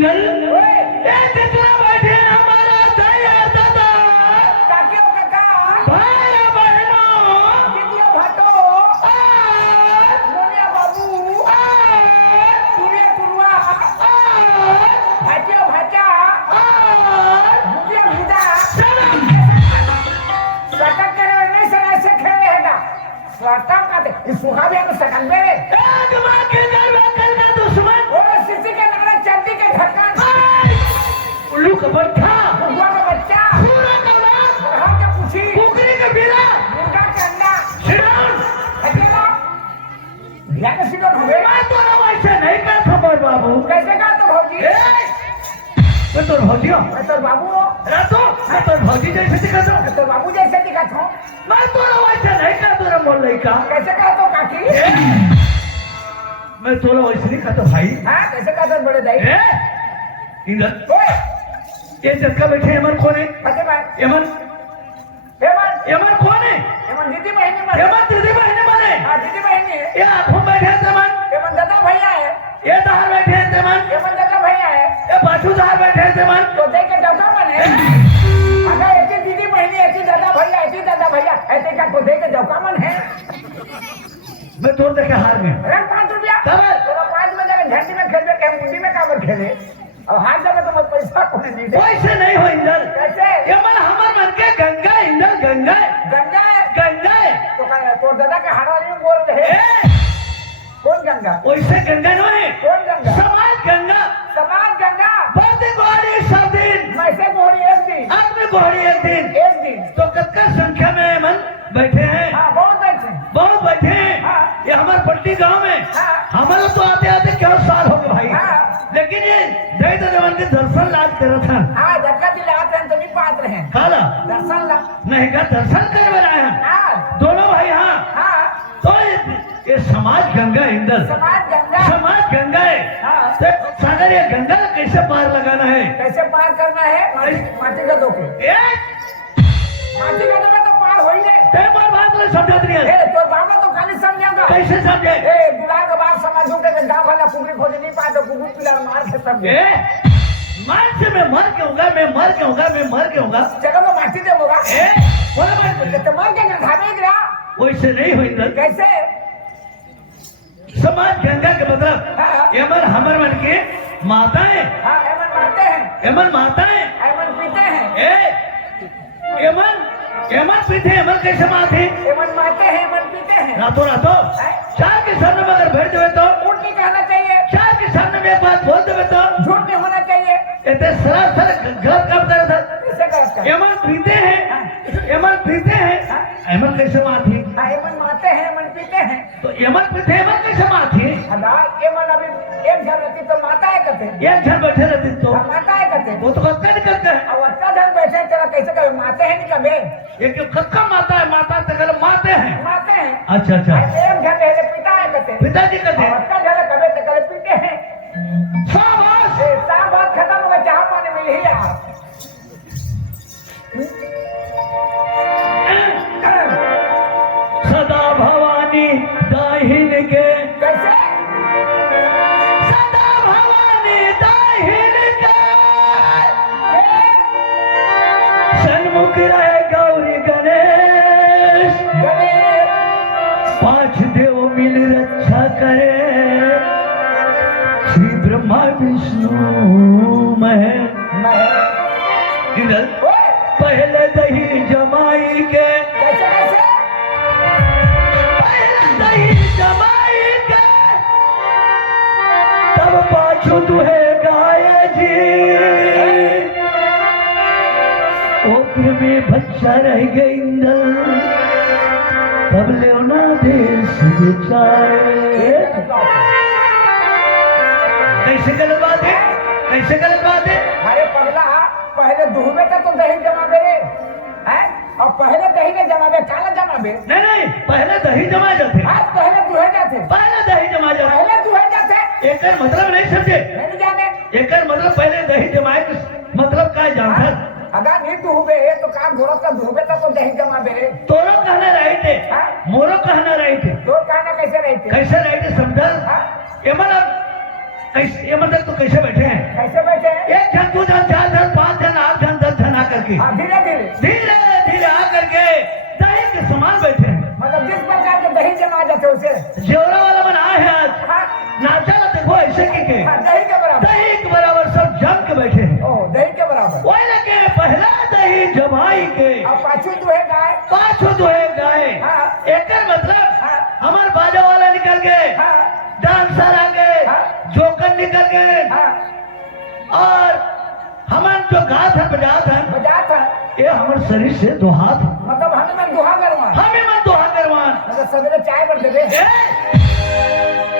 इंगल ये जितना बैठे हमारा तैयार दादा काकियों काका भाई बहनों दीदियों भाटो नोनिया बाबू टुरिया टुरुआ भाटियों भाटा भुजिया भुजा सटक करे नहीं सर ऐसे खेले है ना स्वाटा का दे इस सुहाबिया को सकल मेरे दिमाग के अंदर कर का दुश्मन वो सिसी के नाले चलती के ढक्कन उल्लू का बच्चा बुआ का बच्चा पूरा का औलाद घर के पूछी कुकरी का बिला मुर्गा के अंडा शिरान अकेला ध्यान से सिलो हुए मैं तो वैसे नहीं कर खबर बाबू कैसे का तो भौजी मैं तो भौजियो मैं तो बाबू रातो मैं तो भौजी जैसे दिखा दो मैं तो बाबू जैसे दिखा था मैं तो वैसे नहीं कर दो मोल लड़का कैसे का तो काकी मैं तो वैसे नहीं कहता भाई हाँ कैसे का तो बड़े दाई इंदर ओए ये जगह बैठे एमन कौन है फतेह भाई एमन हेमन एमन कौन है हेमन दीदी बहनी मन एमन दीदी बहने मने हाँ दीदी बहनी है ये आंखों बैठे तमन हेमन दादा भैया है ये दार बैठे तमन हेमन दादा भैया है ये बाजू दार बैठे तमन तो देख के डबका मन है अगर ऐसी दीदी बहनी ऐसी दादा भैया ऐसे का तो देख के डबका मन है मैं तोड़ देखे हार में रंग 5 रुपया तब तो 5 में जाकर झंडी में खेल के मुंडी में काबर खेले और हाथ जगह तो मत पैसा कोने दी दे वैसे नहीं हो इंदर कैसे एमन हमर मन के गंगा इंदर गंगा गंगा है गंगा तो दादा के हाड़वाली में बोल रहे कौन गंगा वैसे गंगा नहीं कौन गंगा समाज गंगा समाज गंगा बर्दी गोहरी सब दिन मैसे गोरी एक दिन आदमी गोहरी एक दिन तो कत्का संख्या में मन बैठे हैं हाँ बहुत बैठे हैं हाँ। ये हमारे पट्टी गांव में हाँ। हमारे तो आते आते क्या साल हो गए भाई हाँ। लेकिन ये दैत देवन के दर्शन लाज कर रहा था हाँ धक्का दिलाते हैं तो नहीं पात्र हैं काला दर्शन ला नहीं का दर्शन कर रहे हैं हाँ दोनों भाई हाँ हाँ तो ये समाज गंगा इंदर समाज गंगा समाज गंगा है हाँ। तो सागर ये गंगा कैसे पार लगाना है कैसे पार करना है माटी का दो के माटी का दो में तो पार हो ही नहीं बार बात नहीं समझा दिया तो बाबा तो खाली समझेगा कैसे समझे दुलार के बाद समझो के गाँव वाला कुकरी खोज नहीं पाए तो कुकुर पिला मार के समझे मार से मैं मर के होगा चलो वो माटी दे होगा बोला मत तो मर के घामे गिरा वैसे नहीं हो इंदर कैसे समाज गंगा के मतलब हाँ। एमन हमर मन के माताएं हाँ एमन मारते हैं एमन माताएं एमन पीते हैं एमन पीते एमन कैसे माते एमन मारते हैं एमन पीते हैं रातों चार के सामने में अगर बैठ जावे तो झूठ नहीं कहना चाहिए चार के सामने में एक बात बोल देवे तो झूठ नहीं होना चाहिए इतने सरासर गलत काम कर रहा था कैसे गलत कर एमन पीते हैं एमन कैसे माती हाँ एमन मारते हैं एमन पीते हैं तो एमन पीते एमन कैसे माती अदा एमन अभी एक जन रहती तो माता है कहते एक जन बैठे रहती तो माता है कहते वो तो कत्का नहीं करते हैं अब अच्छा जन बैठे तेरा कैसे कहे माते हैं नहीं कभी एक कत्का माता है माता से गलत माते हैं माते हैं अच्छा एक जन रहे पिता है कहते पिताजी कहते हैं अच्छा जन कभी तो कभी पीते हैं शाबाश साफ बात खत्म हो गई चाह पानी मिल ही आप सदा भवानी दाहिन के कैसे सदा भवानी दाहिन के सन्मुख रहे गौरी गणेश पांच देव मिल रक्षा करे श्री ब्रह्मा विष्णु महेश इधर पहले दही जमाई के कैसे पहले दही जमाई के तब पाछू दुहे गाये जी ओत्र में बच्चा रह गई इंदर तब ले ना देश बेचाए कैसे गलत बात है अरे पगला पहले दुहबे का तो दही जमाबे रे हैं और पहले दही ने जमाबे काला जमाबे नहीं पहले दही जमा जाते आज पहले दुहे जाते पहले दही जमा जाते पहले दुहे जाते एक मतलब नहीं समझे नहीं जाने एक मतलब पहले दही जमाए मतलब क्या जानता अगर नहीं दुहबे तो काम घोड़ा का दुहबे तो दही जमाबे रे तोरो कहना रही थे मोरो कहना रही थे तो कहना कैसे रही थे कैसे रही थे समझल हाँ? ये मतलब कैसे ये मतलब तो कैसे बैठे हैं? कैसे बैठे हैं? एक जन, दो जन, चार जन, पांच जन, आठ जन, 10 जन आकर के हाँ, धीरे धीरे धीरे धीरे आकर के दही के समान बैठे हैं। मतलब जिस प्रकार के दही जमा जाते उसे जेवरा वाला बनाए हैं आज। हाँ, नाचा ना देखो ऐसे की हाँ, दही के बराबर। दही के बराबर सब जम के बैठे हैं। ओ, दही के बराबर। वही लगे पहला दही जमाई के और पाछू दुहे गाय। पाछो दुहे गाय। हाँ। एकर मतलब हाँ। हमार बाजा वाला निकल गए, हाँ, डांसर आ गए, हाँ। जोकर निकल गए, हाँ, और हमन जो गात है बजात है बजात है। ये हमारे शरीर से दो हाथ है। मतलब हमें मन दुहा करवा। हमें मन दोहा करवान। मतलब सवेरे चाय पर देवे।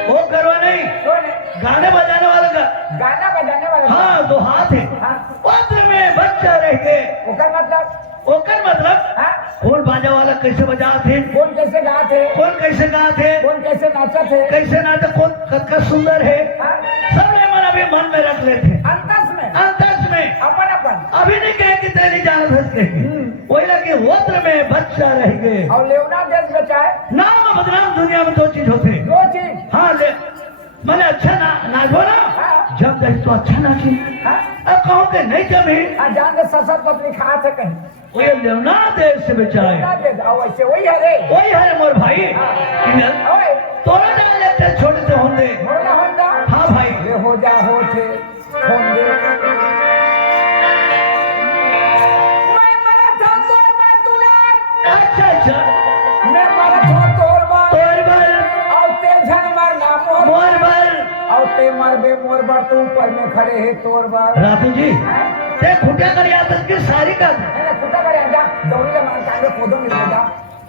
वो करवा नहीं, कौन है? गाने बजाने वाला का। गाना बजाने वाला। हाँ, दो हाथ है। हाँ। पत्र में बच्चा रह गए। ओकर मतलब? ओकर मतलब हाँ, कौन बाजा वाला कैसे बजा थे, कौन कैसे गाते? कौन कैसे गा थे, कौन कैसे नाचत है? कैसे नाटक, कौन कक्का सुंदर है, हाँ, सब मन अभी मन में रख लेते। अंतस में अंतस में अपन अपन। अभी नहीं कहे कि तेरी जान धस गई। वही लगे वस्त्र में बच्चा रह गए। और लेवना देश बचा है। नाम और बदनाम दुनिया में दो चीज होते हैं। दो चीज। हाँ ले मैंने अच्छा नाचो ना, हाँ। जब देख तो अच्छा नाची। हाँ, अब कहो के नहीं जमी, हाँ, जान दे ससत पत्नी खात है कहीं। वो ये लेवना देश से बचाए। लेवना देश, और ऐसे वही है रे। वही है मोर भाई। हाँ। इधर ओए, तोड़ा जा लेते छोटे से होंगे। मोरना होंदा। हाँ भाई, ये हो जा हो थे होंदे। मैं मरा था तोर बार दुलार। अच्छा अच्छा, मैं मरा था तोर बार। तोर बल और ते झन मरना मोर। मोर बल। और ते मरबे मोर बार, तू ऊपर में खड़े है तोर बार। रातू जी हैं? ते खुटिया कर याद की सारी का मैंने कुत्ता करे आजा दौड़ी का मान कांगे कोदो मिल जा।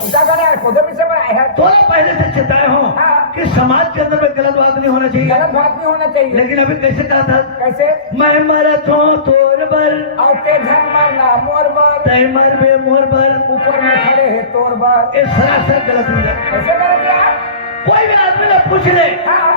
कुत्ता करे कोदो मिल से बनाए है। तोरा पहले से चेताए हो हाँ। कि समाज के अंदर में गलत बात नहीं होना चाहिए। गलत बात नहीं होना चाहिए। लेकिन अभी कैसे कहा था, कैसे? मैं मरत हूँ तोर बल, और ते झन मरना मोर बार। तय मरबे मोर बल। ऊपर में खड़े है तोर बार। ये सरासर गलत नहीं है। कैसे करे क्या? कोई भी आदमी का पूछ ले, हाँ,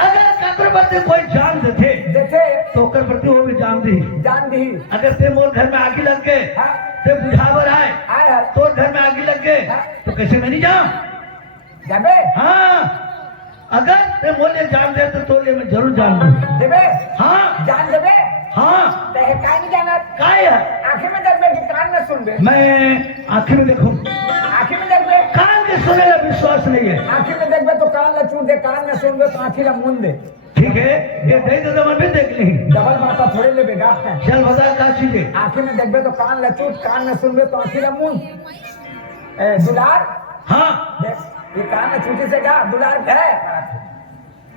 अगर ककर प्रति कोई जान देते देखे तो कर प्रति वो भी जान दी। जान दी। अगर ते मोर घर में आगे लग गए, हाँ, ते बुझावर आए, आया तो घर में आगे लग गए, तो कैसे मैं नहीं जाऊं? जबे हाँ, अगर ते मोले जान दे तो ले मैं जरूर जान दूं। देबे। हाँ जान देबे। हाँ, ते है काहे नहीं जाना? काय है? आंखें में देखबे कि कान में सुनबे? मैं आंखें में देखूं, आंखें में देखबे। कान के सुने का विश्वास नहीं है। आंखें में देखबे तो कान ला चूर दे, कान में सुनबे तो आंखें ला मुंन दे। ठीक है, ये दे दो मैं भी देख ली। डबल माता थोड़े ले बेगा। चल बता का चीजें। आंखें में देखबे तो कान ला चूर, कान में सुनबे तो आंखें ला मुंन। दुलार हाँ देख, ये कान में छूटी से गा दुलार है।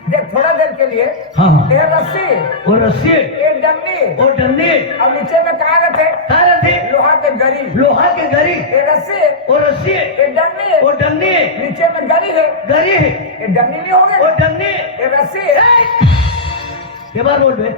देख थोड़ा देर के लिए। हाँ हाँ, ये रस्सी, वो रस्सी, ये डंडी, वो डंडी, और नीचे में क्या रहते? तार थी, लोहा के गरी। लोहा के गरी, ये रस्सी, वो रस्सी, ये डंडी, वो डंडी, नीचे में गरी है। गरी, ये डंडी नहीं होगे? वो डंडी। ये रस्सी है। ये बार बोल बे,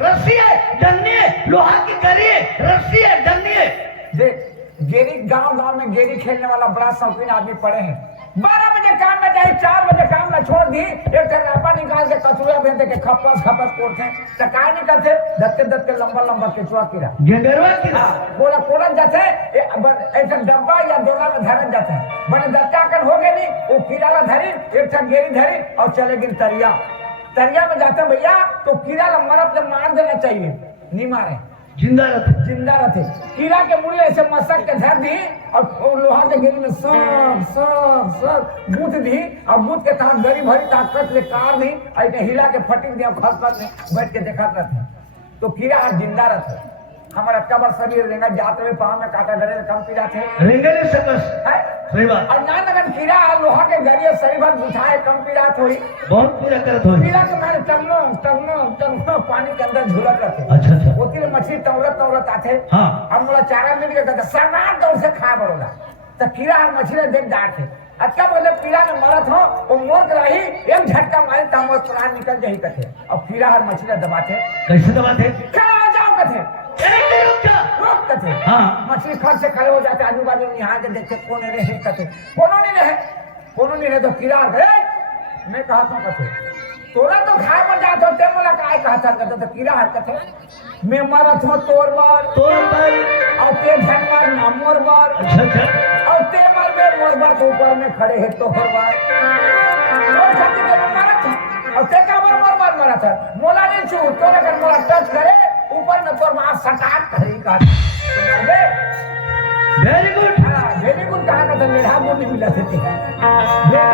रस्सी है, डंडी है, लोहा की गरी है, रस्सी है, डंडी है। देख गेरी, गांव गांव में गेरी खेलने वाला बड़ा शौकीन आदमी पड़े हैं। 12 बजे काम में जाए, 4 बजे काम में छोड़ दी, एक टरापा निकाल के कचुआ भेज दे के खपस खपस कोरते तो काय निकलते दत्ते दत्ते लंबा लंबा केचुआ कीड़ा गेंगरवा की ना, कोड़ा कोड़ा जाते ऐसा डब्बा या डोला में धरन जाते बड़े दत्ता कर हो गए नहीं, वो कीड़ा ला धरी, एक ठन गेरी धरी और चले गिन तरिया। तरिया में जाते भैया तो कीड़ा ला मरब जब मार देना चाहिए, नहीं मारे, जिंदा रहते। जिंदा रहते। कीड़ा के मूल्य ऐसे मसक के धर दी और लोहा के गिरी में सब सब सब बूथ दी और बूथ के साथ गरी भरी ताकत ले कार दी, ऐसे हिला के फटिक दिया, खस खस में बैठ के देखा रहते तो कीड़ा हर जिंदा रहते। हमारा कबर शरीर रेंगा जाते हुए पाँव में काटा गरे कम पीड़ा थे रेंगल सकस है? सही बात। और ना लगन कीड़ा लोहा के गरिये शरीर भर बुझाए कम पीड़ा थोड़ी बहुत पूरा करत हो। पीड़ा के मारे टंगनो टंगनो टंगनो पानी के अंदर झूलत रहते। अच्छा अच्छा, होती है मछली तौलत तौलत आते। हाँ हम बोला चारा मिल गया था सरनार दौड़ से खाए बड़ोला तो कीड़ा हर मछली देख डांट थे। अच्छा बोले कीड़ा में मरत हो वो मोर रही एक झटका मारे तो हमारे प्राण निकल जाही कथे और कीड़ा हर मछली दबाते। कैसे दबाते? खड़ा हो जाओ कथे, रोक कथे। हाँ मछली खड़ से खड़े हो जाते, आजू बाजू निहार के देखते कौन रहे कथे, कोनो नहीं रहे तो कीड़ा गए। मैं कहता हूँ कथे तोरा तो खाए पर जाते होते मोला काय कहता कहते तो कीड़ा हर कथे मैं मरत हो तोर बार तोर पर। और ते झन मार ना मोर बार अच्छा अच्छा, और ते मर बे मोर बार तो ऊपर में खड़े है तो हर बार और खाते तो मरत है और ते का मर मरा था मोला नहीं छू तो अगर मोला टच करे ऊपर में तोर मां सटाक करे का वेरी गुड वेरी गुड कहा का मेरा बोली मिला थे